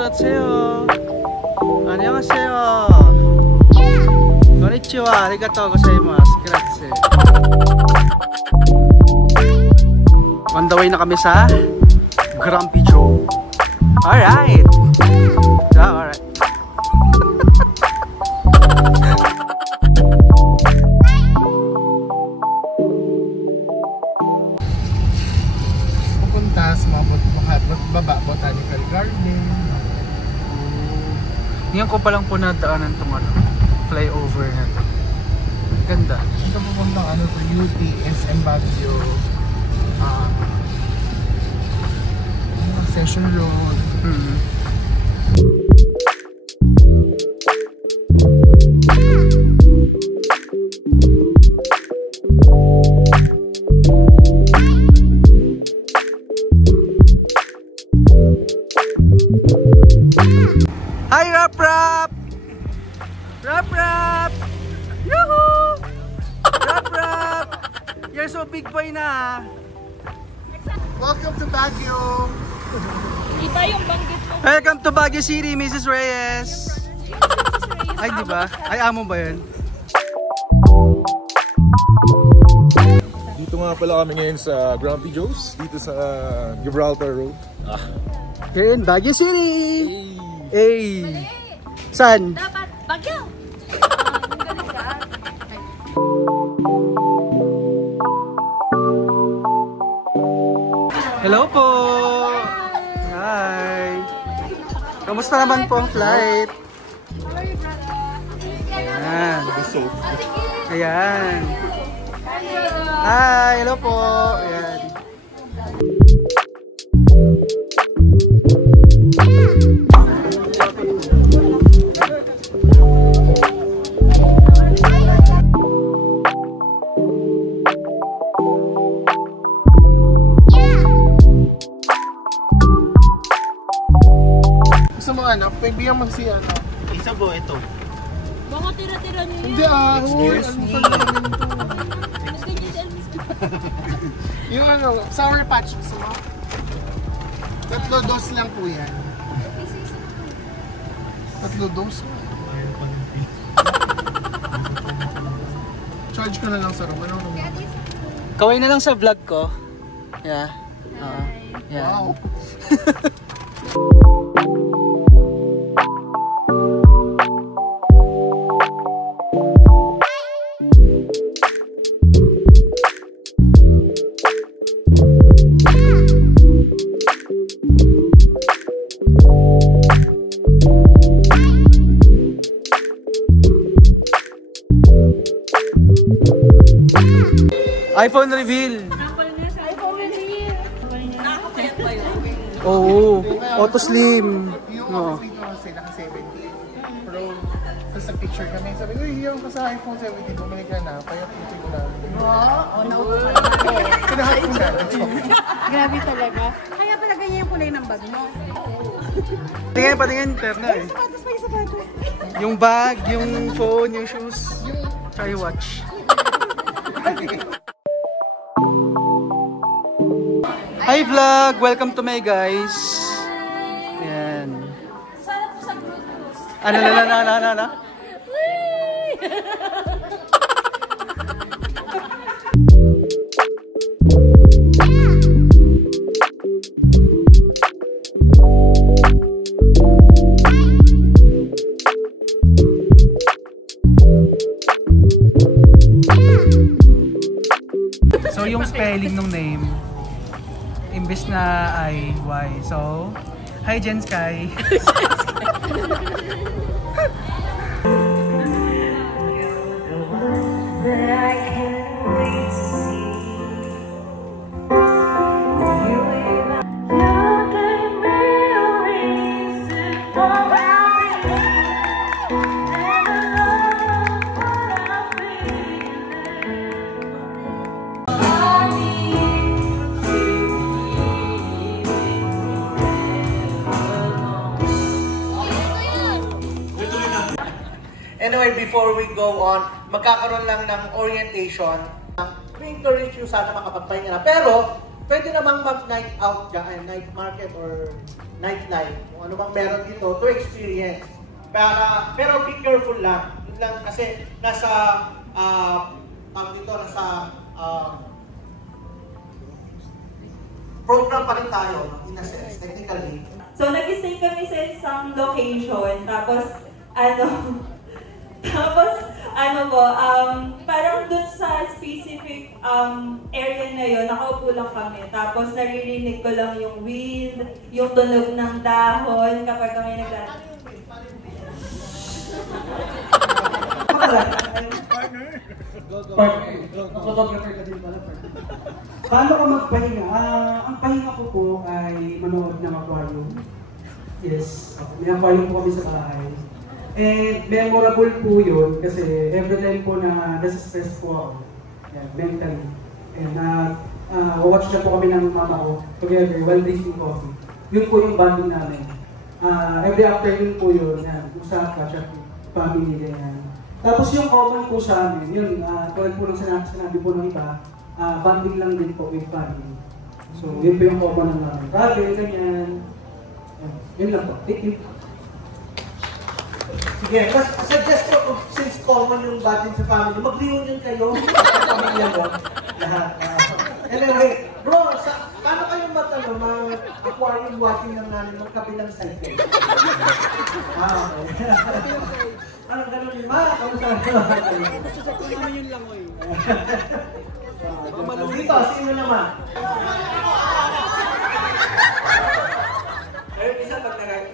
안녕하세요. 안녕하세요. konnichiwa. Arigatou gozaimasu. Grazie. On the way na kami sa Grumpy Joe. Alright. Alright. Pupunta sa mga baba botanical garden. Ngayon ko palang po nadaanan itong flyover na ito. Ganda. Ito pupunta sa UT, SM Baguio, Session Road. Hi Rap Rap! Rap Rap! Yoo-hoo! Rap Rap! You're so big boy na. Welcome to Baguio! Iba yung banggit mo. Welcome to Baguio City, Mrs. Reyes. Ay, di ba? Ay, amo ba yun? Dito nga pala kami ngayon sa Grumpy Joe's, dito sa Gibraltar Road. Here in Baguio City! Hey! Saan? Dapat Baguio! Hello po! Hi! Kamusta naman po ang flight? Ayan. Ayan. Hi! Hello po! Ayan. Gusto mo pagbigyan mo si Isa po ito. Baka tira-tira niyo Hindi Excuse me. Yung Sour Patch gusto mo? 3 lang po yan. 3 dos? Charge ko na lang sa room. Anong naman? Kaway na lang sa vlog ko. Yeah. Yeah. Wow! iPhone reveal. iPhone reveal. Nakakapayat ba yun? Oo. Auto slim. Yung Oo. office dito kasi naka 70 Pro. Tapos nag-picture kami. Sabi ko, hiyaw ko sa iPhone 70. Bumili ka na. Payat ito ko na. Kinahat ko na. Grabe talaga. Kaya pala ganyan yung kulay ng bag mo. Patingin, terna eh. Sapatos pa yung sapatos. Yung bag, yung phone, yung shoes, tsaka yung watch. Hi vlog! Welcome to my guys. Ayan. Sarap sa Bluetooth. Ano? So yung spelling ng name, imbes na I, Y. So, hi Jen Sky. Anyway, before we go on, magkakaroon lang ng orientation. I-encourage you sana makapagpahinga na. Pero, pwede namang mag-night out dyan, night market or nightlife, kung ano bang meron dito to experience. Pero be careful lang. Yun lang kasi nasa program pa rin tayo, in a sense, technically. So, nag-stay kami sa isang location, tapos, parang dun sa specific area na yun, nakaupo lang kami. Tapos, naririnig ko lang yung wind, yung tunog ng dahon, kapag kami naglalakad. Photographer ka din pala. Paano ka magpahinga? Ang pahinga ko po ay manood ng aquarium. Yes, may aquarium po kami sa bahay. And memorable po yun kasi every time po na nasa-stress po ako, mentally. And watch na po kami ng mama ko together while drinking coffee. Yun po yung bonding namin. Every afternoon po yun, usap, catch up, family, ganyan. Tapos yung common po sa amin, yun, tulad po ng sinabi po ng iba, bonding lang din po with family. So, yun po yung common ng namin. Travel, ganyan. Yun lang po. Thank you. Sige, suggest ko, since common yung bonding sa family, mag-reunion kayo sa pamilya mo. Lahat. Anyway, bro, paano kayo mag-aquarium watching ng namin magkabilang cycle? Ano ganun yun, ma? Kamusta kayo? Ano yun lang, oy. Dito, sino naman? Ayun, isa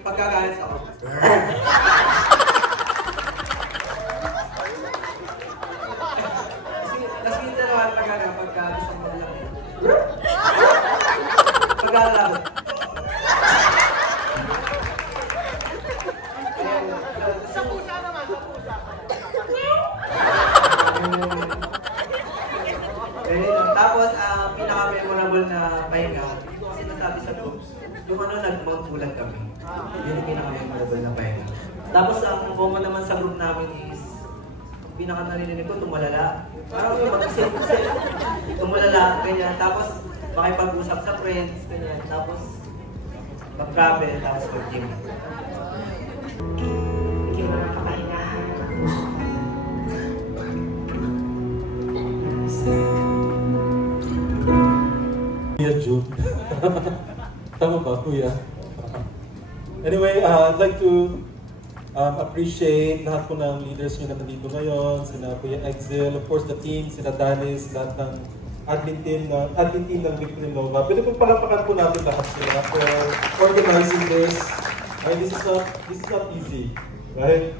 pagkakalas ako. Tapos kita naman pagkakalas mo lang. Pagkakalas. Tapos, pinaka-memorable na pahinga, sinasabi sa groups, yung nagmangkulag kami. Yun yung pinaka-memorable na pahinga. Tapos, ang common naman sa group namin is, pinaka-narinig ko, tumalala. Parang yung mag-isip, tumalala, ganyan. Tapos, makipag-usap sa friends, ganyan. Tapos, mag-travel, tapos mag-gym. Hindi mo nakakapahinga. Kuya Jude. Tama ba, Kuya? Anyway, I'd like to appreciate lahat po ng leaders nyo na nandito ngayon, sina Kuya Exil, of course the team, sina Danis, lahat ng admin team ng Victory Nova. Pwede pong palapakan po natin lahat sila for organizing this. Right? This is not easy, right?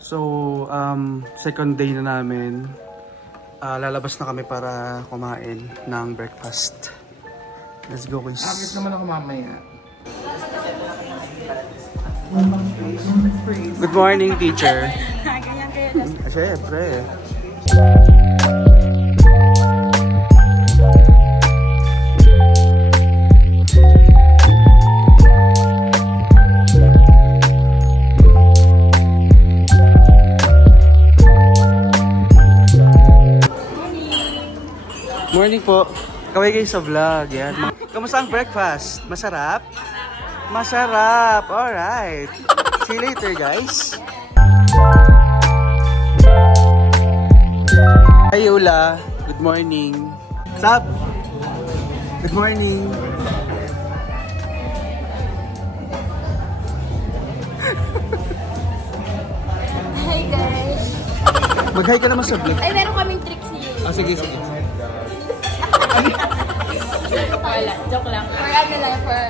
So, second day na namin. Lalabas na kami para kumain ng breakfast. Let's go, guys. Agad naman ako mamaya. Good morning, teacher. Ganyan kayo. Siyempre. Morning po. Kaway kayo sa vlog. Yan. Kamusta ang breakfast? Masarap? Masarap. Alright. See you later, guys. Hi, Yula. Good morning. What's up? Good morning. Hi, guys. Mag-hi ka naman sa vlog. Ay, meron kaming tricks niyo. Ah, sige, sige. Wala, joke lang. For ano lang, for...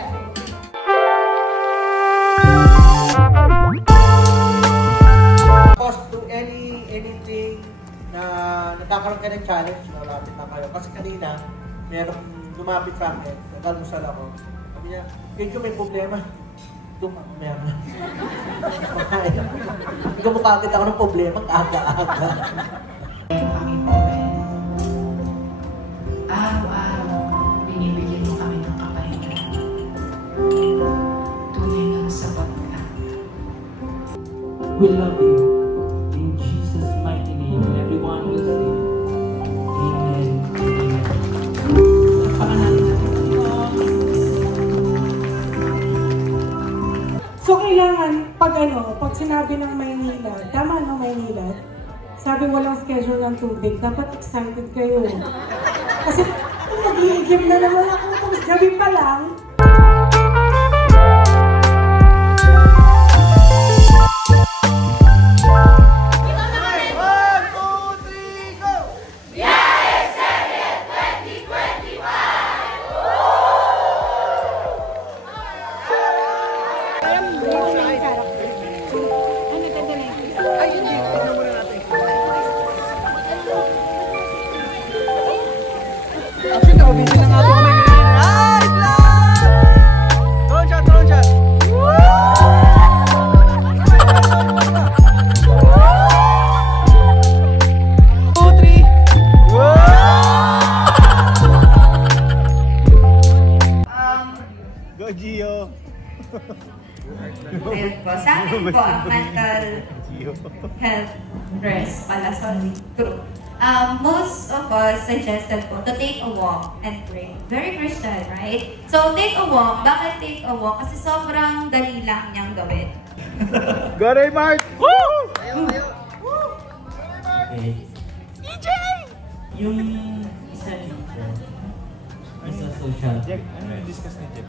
Tapos to anything na nagkakaroon ka ng challenge, malapit na kayo. Kasi kanina, merong lumapit sa akin, nag-almusal ako. Sabi niya, medyo may problema. Doon ako meron. Hindi ko makakita ako ng problema, kaga-aga. we love you. In Jesus' mighty name, everyone will say, Amen. Amen. So kailangan pag sinabi ng Maynila, tama no Maynila, sabi walang schedule ng tubig, dapat excited kayo. Kasi nag-iigib na naman ako, tapos gabi pa lang. Ayun po, sa akin po, ang mental health rest pala, sorry, group. Most of us suggested po to take a walk and pray. Very Christian, right? So, take a walk. Bakit take a walk? Kasi sobrang dali lang niyang gawin. Go Raymart! Woo! Okay. DJ! Yung isa dito, isa social. Jack, ano yung discuss ni Jack?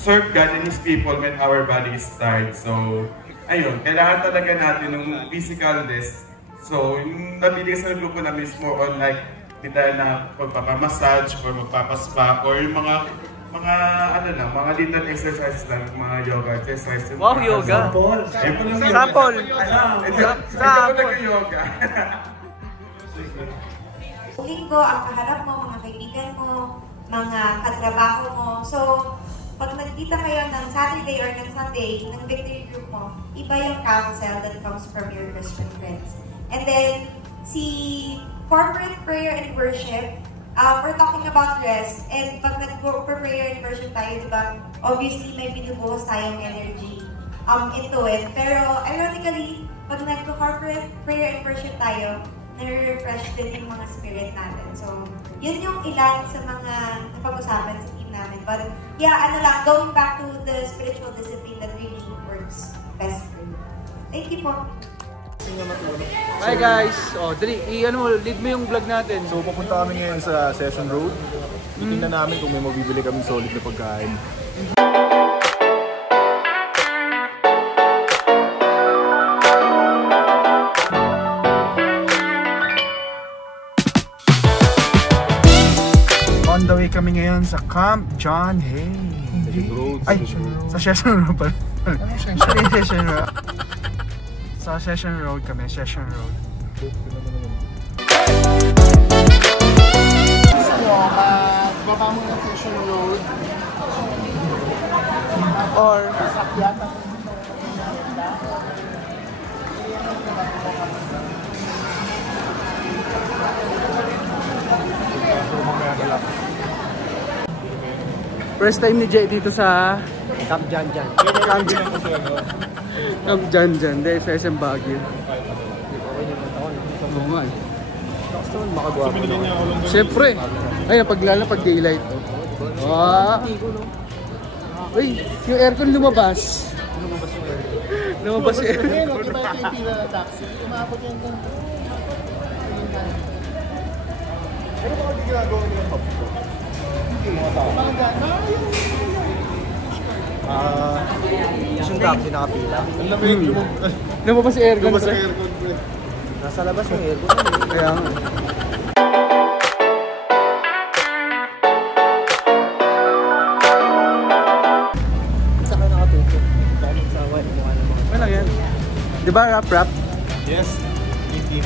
Serve God and His people when our body is tired. So, ayun, kailangan talaga natin ng physicalness. So, yung nabili sa grupo namin is more on like, kita na magpapamassage or magpapaspa or yung mga ano lang, mga little exercises lang, mga yoga exercises. Wow, yoga! Sample! Sample! Yoga. Linggo, ang kaharap mo, mga kaibigan mo, mga katrabaho mo. So, pag nagkita kayo ng Saturday or ng Sunday, ng victory group mo, iba yung counsel that comes from your Christian friends. And then, si corporate prayer and worship, we're talking about rest. And pag nag-prayer and worship tayo, di ba, obviously may binubuhos tayong energy into it. Pero, ironically, pag nag-corporate prayer and worship tayo, nare-refresh din yung mga spirit natin. So, yun yung ilan sa mga napag-usapan sa team namin. But, yeah, ano lang, going back to the spiritual discipline that really works best for you. Thank you po. Hi guys! O, dali, lead mo yung vlog natin. So, papunta kami ngayon sa Session Road. Titingnan namin kung may mabibili kami solid na pagkain. On the way kami ngayon sa Camp John Hay. Ay, sa Session Road pa. Session Road. Sa Session Road kami, Session Road. Baba mo ng Session Road. Or first time ni Jay dito sa Camp John John. Camp John John, dahil sa SM Baguio. Oo nga eh. Siyempre. Ay, napaglala pag daylight. Wow. Uy, yung aircon lumabas. Lumabas yung aircon. Iba yung pila na taxi. Umabot yan kung... Ano ba kung ginagawa nila ng pub ko? Mga gana. Yung taxi nakapila. Ang lamig. Lumabas yung aircon. Lumabas yung aircon. Nasa labas yung aircon. Kaya nga. Saan ka nakatuto? Baka magsawa yung mukha naman. Ano yan? Di ba rap? Yes. Easy.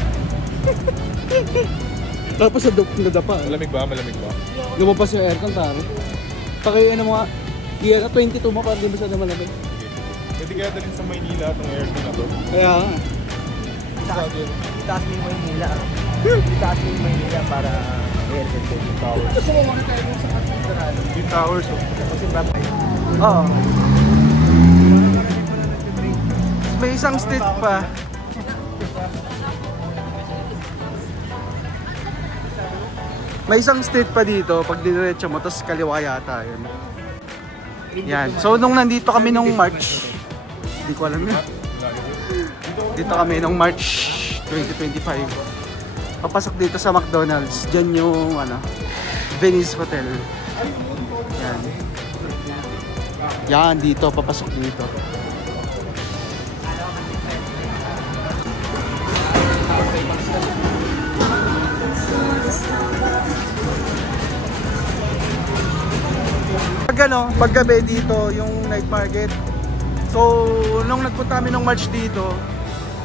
Tapos sa nadapa. Malamig ba? Malamig ba? Lumabas yung aircon, taro. Paki ano mga, iya ka 22 mo para di ba siya na malamig. Pwede kaya dalhin sa Maynila itong aircon na to. Kaya nga. Itaas mo yung Maynila. Itaas mo yung Maynila para aircon ko yung towers. Gusto mo mga tayo sa Cathedral. Yung towers. Kasi ba tayo? Oo. may isang street pa. May isang street pa dito pag diretso mo, tapos kaliwa yata yun. Yan. So nung nandito kami nung March, hindi ko alam yun. Dito kami nung March 2025. Papasok dito sa McDonald's. Diyan yung ano, Venice Hotel. Yan. Yan, dito. Papasok dito. Pag gabi dito, yung night market. So, nung nagpunta kami nung March dito,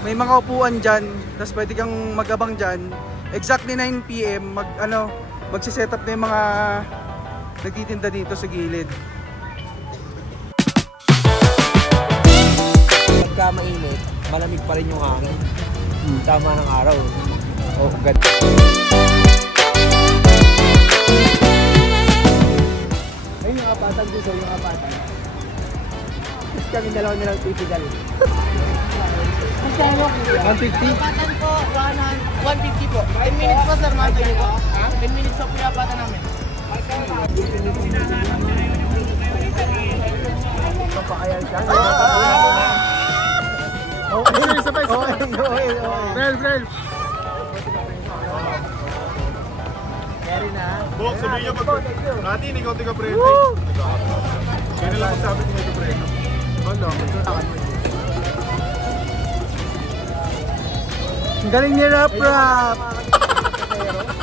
may mga upuan dyan, tapos pwede kang magabang dyan. Exactly 9 PM, magsiset up na yung mga nagtitinda dito sa gilid. Pagka mainit, malamig pa rin yung hangin. Tama ng araw. Oh, ganda. Ayun yung apatan dito, yung apatan. Tapos kami dalawa nilang typical. 150? Apatan po, 150 po. 10 minutes po sir, mantay po. 10 minutes po yung apatan namin. Papakayal siya. Okay, sabay. Brel. Keri na. Bok, sabihin niyo pag... Natin, ikaw tiga preno. Kaya nila magsabi niyo ito preno. Ano? Ang galing ni Rap.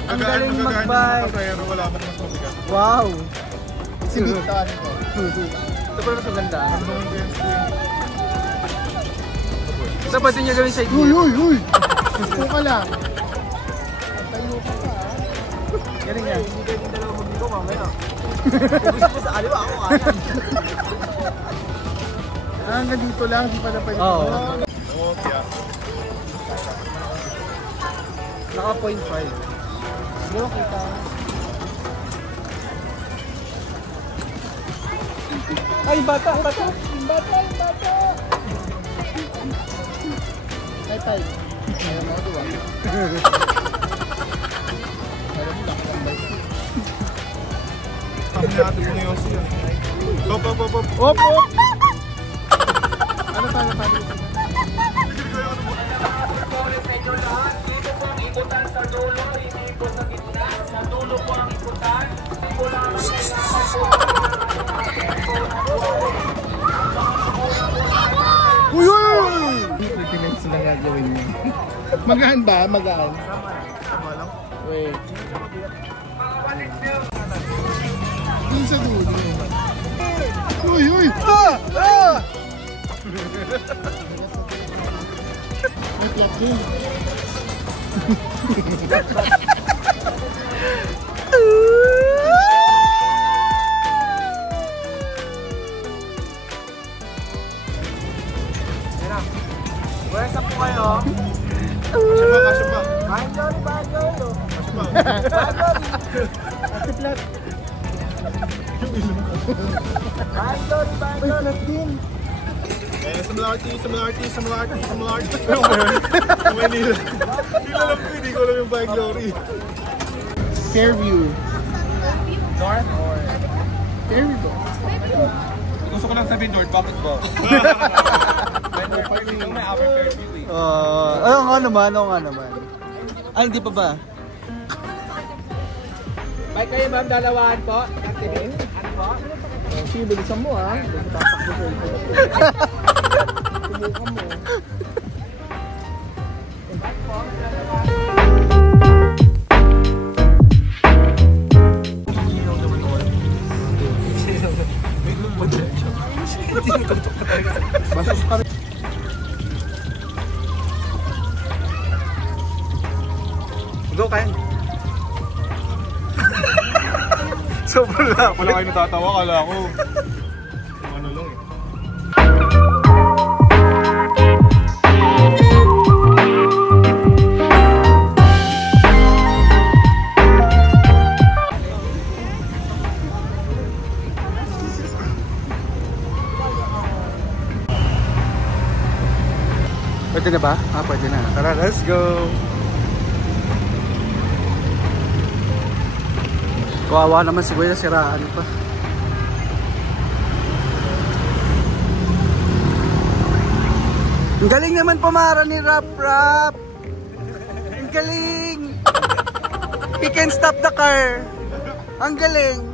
Ang galing mag-bike. Wala man mas mabigat. Wow. Sibitaan ko. Ito pala sa ganda. Ito ba din niya gawin sa inyo? Uy! Gusto ka lang. Tayo ka pa. Galing yan. Hindi kayo yung dalawa mag-ito mamaya. Gusto mo sa kaliwa ako kaya. Hanggang dito lang, di pa na pwede. Oo. Okay. Naka 0.5. Yo, kita. Ay, bata! Tay. Ayaw mo ito ba? Kami natin mo yung siya. Hop! Opo! Ano paano? Uy! 30 minutes lang gagawin mo. Magaan ba? Magaan. Tama lang. Wait. Dun sa dulo. Uy! May plot din. Where's up po kayo? Kasya pa. Banjori. Kasya pa. Ate plot. Banjori. din. Sa Malarte. Sa Manila. Hindi ko alam yung Banjori. Fairview. North or? Fairview ba? Gusto ko lang sabihin North, bakit ba? May upper Fairview eh. Oo nga naman. Ay, hindi pa ba? Bike kayo ma'am, dalawaan po. Activate. Ano po? Sige, bilisan mo ha. Tatakbo sa ito. Tumukan mo. Basos pa rin. Go, Ken. Sobrang lang. Wala kayo natatawa, kala ko. Ano lang eh. Pwede na ba? Ah, pwede na. Tara, let's go! Kawawa naman si Kuya, siraan pa. Ang galing naman pumara ni Rap Rap! Ang galing! He can stop the car! Ang galing!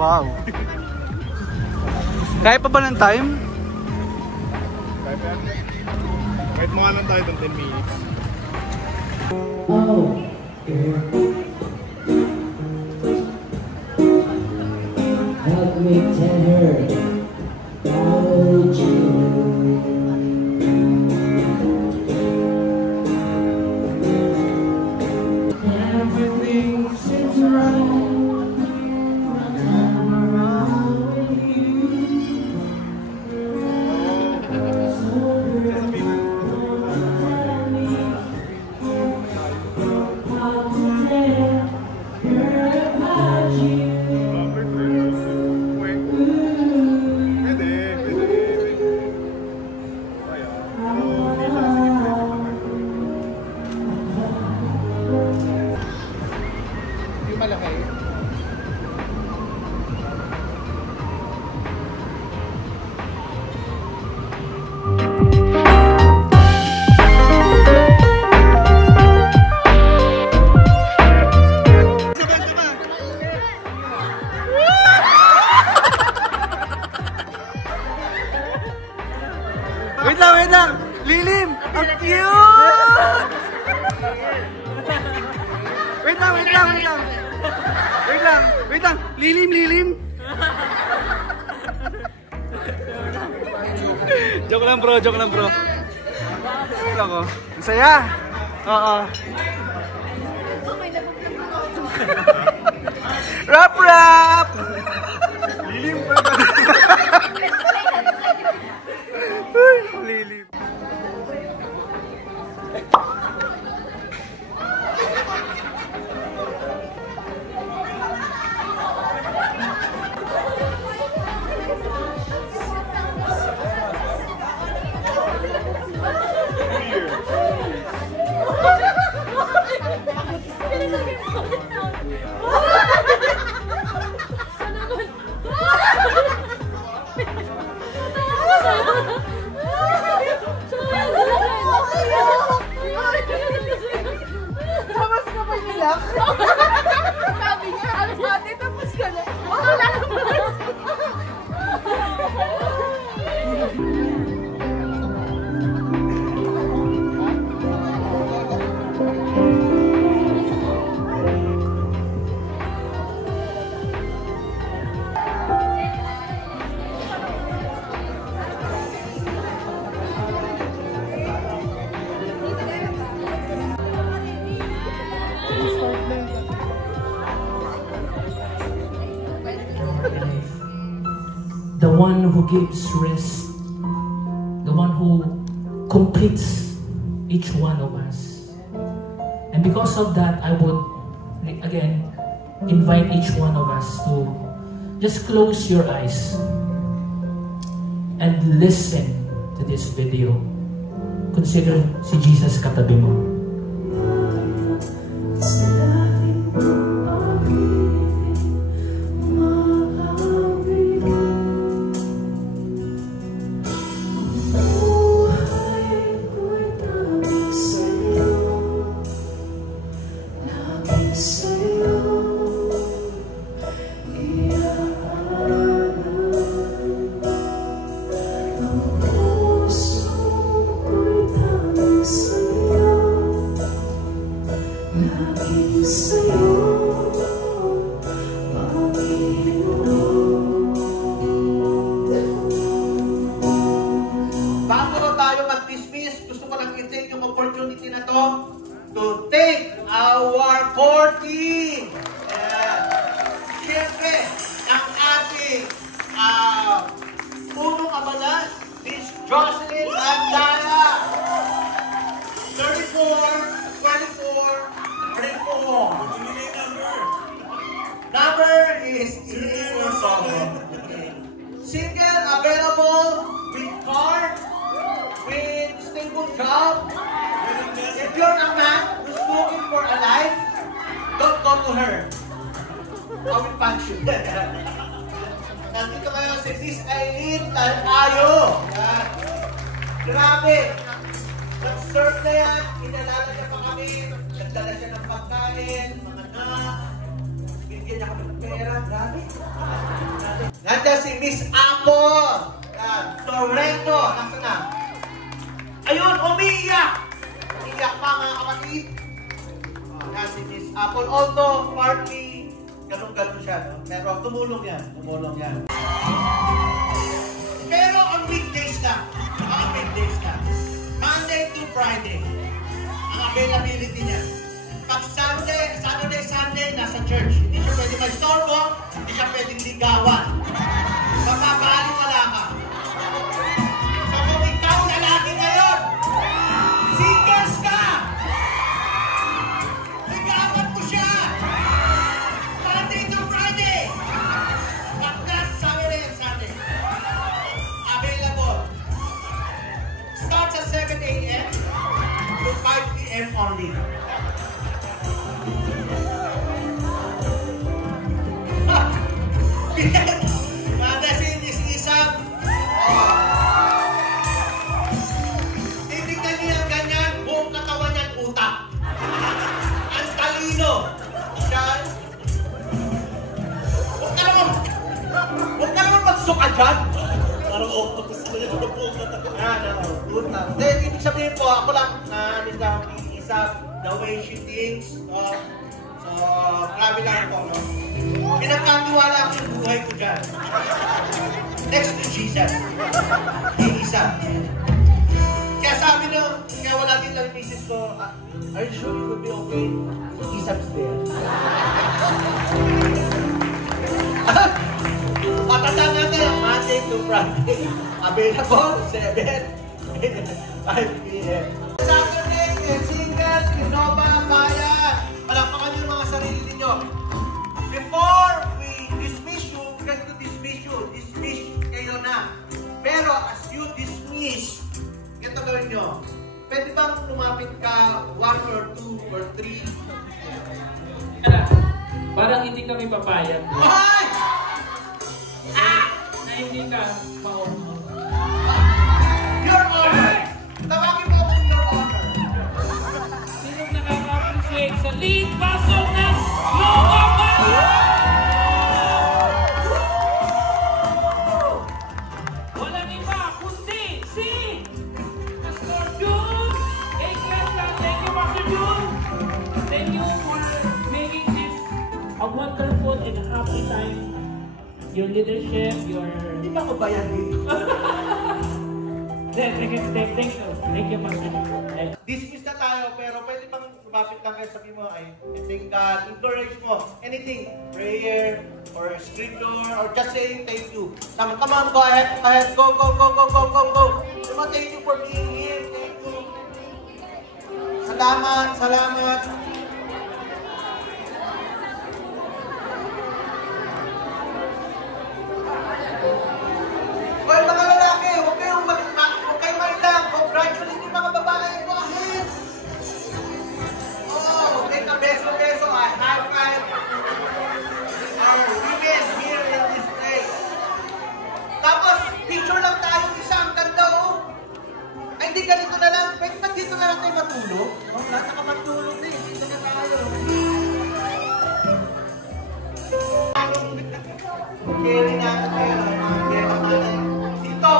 Wow! Kaya pa ba ng time? Kaya pa yan. Kahit mga lang tayo ng 10 minutes. Oh, help me tell her about you. Everything seems right. Wait lang! Lilim! Ang cute! Wait lang! Lilim! Joke lang bro. Ako. Ang saya! Oo. Rap! Lilim pa ba? Lilim. Tapos ka pa nila? Sabi niya, ano ate, tapos ka na. Wala naman. The one who gives rest, the one who completes each one of us. And because of that, I would again invite each one of us to just close your eyes and listen to this video. Consider si Jesus katabi mo. Bago tayo mag-dismiss, gusto ko lang i-take yung opportunity na to thank our 40. Siyempre, ang ating punong abalan, Miss Jocelyn Andara. 34, 24, 34. Single, available, with car, with stable job. If you're a man who's looking for a life, don't go to her. I will punch you. Nandito kayo si Sis Aileen Talayo. Grabe. Nag-serve na yan. Inalala niya pa kami. Nagdala siya ng pagkain, mga bigyan niya kami ng pera. Grabe. Nandiyan si Miss Apple. Torrento. Nasaan na? Ayun, umiiyak. Umiiyak pa mga kapatid. Yan si Miss Apple. Although partly ganun-ganun siya. No? Pero tumulong yan. Tumulong yan. Pero on weekdays na. Monday to Friday. Ang availability niya. Pag Saturday, Sunday, nasa church. Hindi siya pwede maistorbo. Hindi siya pwedeng ligawan. Mapapaaling wala ka. So kung ikaw lalaki ngayon, singles ka! Ligawan ko siya! Monday to Friday! Pagkat Saturday and Sunday. Available. Starts at 7 a.m. to 5 p.m. only. Kada si Isab. Titignan niya ang ganyan, buong katawan niyan utak. Ang talino. Siya. Huwag ka naman magsuka dyan. Parang octopus na yun. Utak. Then, ibig sabihin po, ako lang na Isab, the way she thinks. So, grabe lang po, no? Pinagkatiwala ako yung buhay ko dyan. Next to Jesus. Isa. Kaya sabi nyo, kaya wala din lang yung misis ko, are you sure you will be okay? Isab's there. Patandaan natin, Monday to Friday. Available, 7, 5 p.m. Saturday, singles, Innova, Bayan. Palakpakan yung mga sarili ninyo. Before we dismiss you, we're going to dismiss you. Dismiss kayo na. Pero as you dismiss, ito gawin nyo. Pwede bang lumapit ka 1 or 2 or 3? Parang hindi kami papayag. Ay! Na hindi ka ma-honor. Your honor! Tawagin mo kung your honor. Sinong nakaka-appreciate sa lead pasok ng Lokoban? Walang iba kundi si Pastor June. Hey, thank you, Pastor June. Thank you for making this a wonderful and happy time. Your leadership, your... Di ba ko ba yan eh? Thank you, Pastor June. Dismiss na tayo, pero pwede bang lumapit lang kayo, sabi mo, I thank God, encourage mo, anything, prayer, or scripture, or just saying thank you. Come on, go ahead, go. Thank you for being here, thank you. Salamat. Well, mga lalaki, huwag kayong lang, congratulate yung mga babae, go ahead. Oh, make a beso, a high five. Our women here in this place. Tapos, picture lang tayo, isa ang ganda, oh. Ay, hindi ganito na lang. Pwede ba dito na lang tayo matulog? Oh, lahat nakamatulog na, dito na tayo. Carry natin kayo, mga gera natin. Dito!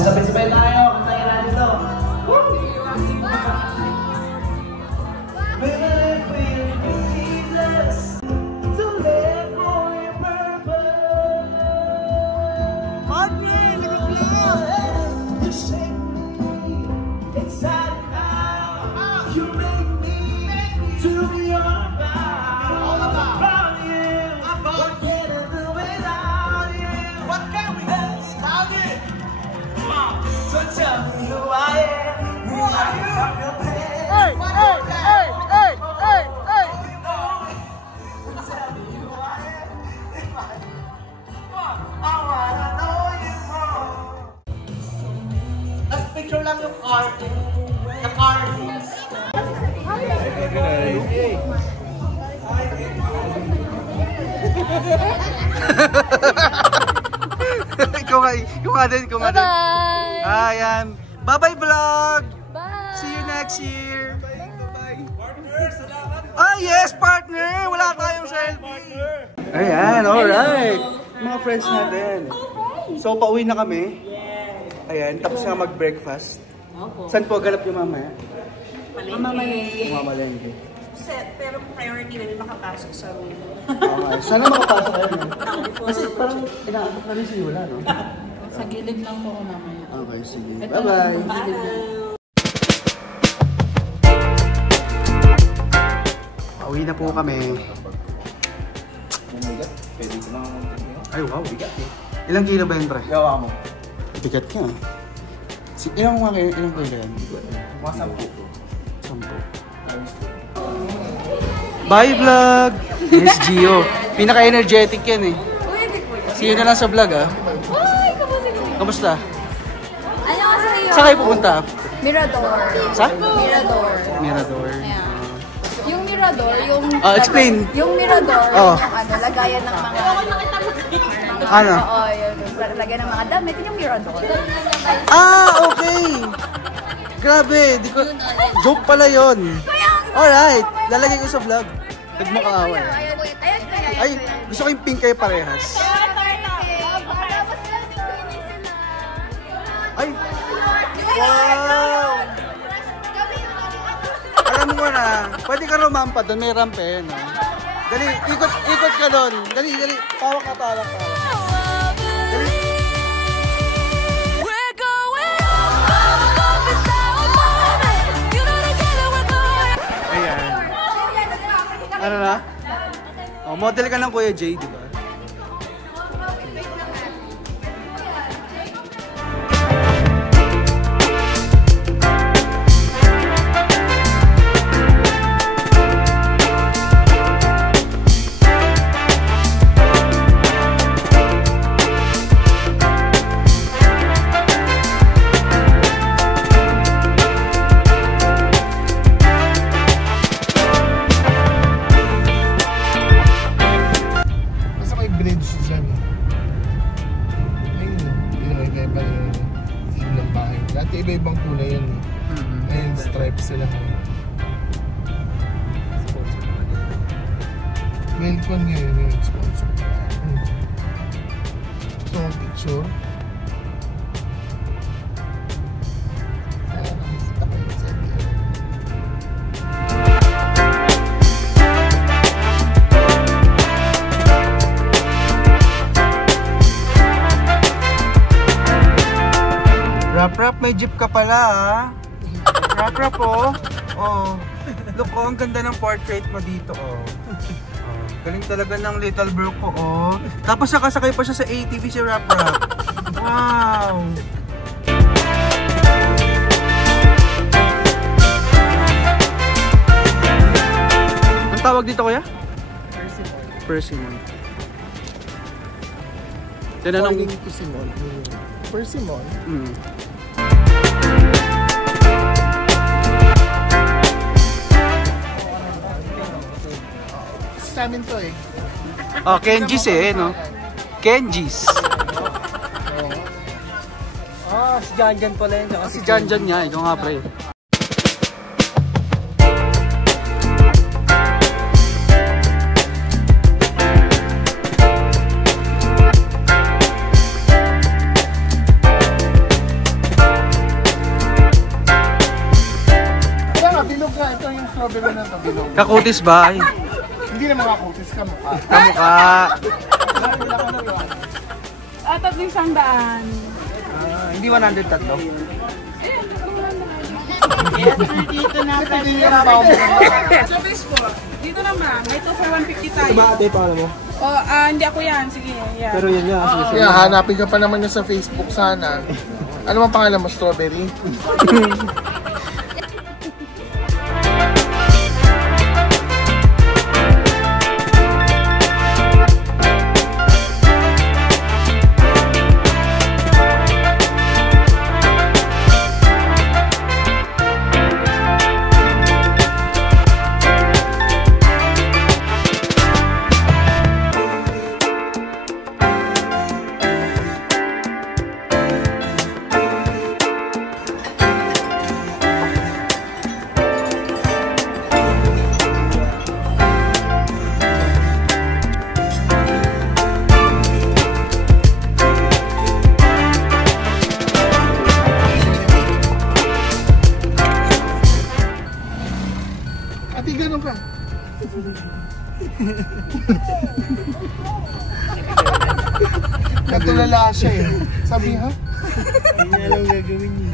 Sabay-sabay tayo, kantayin natin to. Picture lang yung car. The car is. Ikaw nga din. Bye-bye! Ayan. Bye-bye vlog! Bye! See you next year! Partner, salamat! Ah, yes, partner! Wala tayong selfie! Ayan, alright! Mga friends natin. So, pauwi na kami. Ayan, tapos nga mag-breakfast. Saan po ganap yung mamaya? Mamalengke. Mamalengke. Pero priority na rin makapasok sa room. Okay. Sana makapasok kayo. Kasi parang inaantok na rin si Yula, no? Sa gilid lang po ako mamaya. Okay, sige. Bye-bye! Pauwi na po kami. Ay, wow. Ilang kilo ba yun, pre? Gawa mo. Bigat ka. Ilang kilo yan? Mga 10. Bye vlog! Yes, Gio. Pinaka-energetic yan eh. See you na lang sa vlog ah. Kamusta? Saan kayo pupunta? Mirador. Sa? Mirador. Mirador. Yeah. Yung Mirador, yung... explain. Yung Mirador, yung lagayan ng mga... Ano? Oo, yung lagayan ng mga damit, yung Mirador. Ah, okay! Grabe, joke pala yun. Alright, lalagay ko sa vlog. Huwag mo kaaway. Ay, gusto ko yung pink kayo parehas. Ay! Wow! Alam mo na, pwede ka rumampa doon, may ramp eh. No? Dali, ikot ka doon. Dali, pawak ka. Dali. Ayan. Ano na? Oh, model ka ng Kuya Jay, di ba? Dati iba-ibang kulay yun eh. Ngayon stripes sila. Melcon ngayon yung sponsor. So, picture. Nakikita ko yung set. may jeep ka pala ah. Rap oh. Oh. Look oh, ang ganda ng portrait mo dito oh. Galing talaga ng little bro ko oh. Tapos nakasakay pa siya sa ATV si Rap. Wow. Ang tawag dito kuya? Persimmon. Tinanong ko Simon. Persimmon? Sa amin to eh. Oh, Kenji's eh, no? Kenji's. Si Janjan pala yun. Si Janjan nga, ikaw nga pre. Bilog ka, ito yung strawberry na ito, bilog. Kakutis ba? Hindi naman kakutis, kamukha. Kamukha. Tatlong 100. Hindi 100 tatlo. Dito na. Sa baseball. Dito naman. May ito for 150 tayo. Diba ate, paano mo? Hindi ako yan. Sige, yan. Pero yun nga. Kaya hanapin ka pa naman yun sa Facebook sana. Ano bang pangalan mo? Strawberry? Ate, ganun ka. Natulala siya eh. Sabi ha? Hindi niya alam gagawin niya.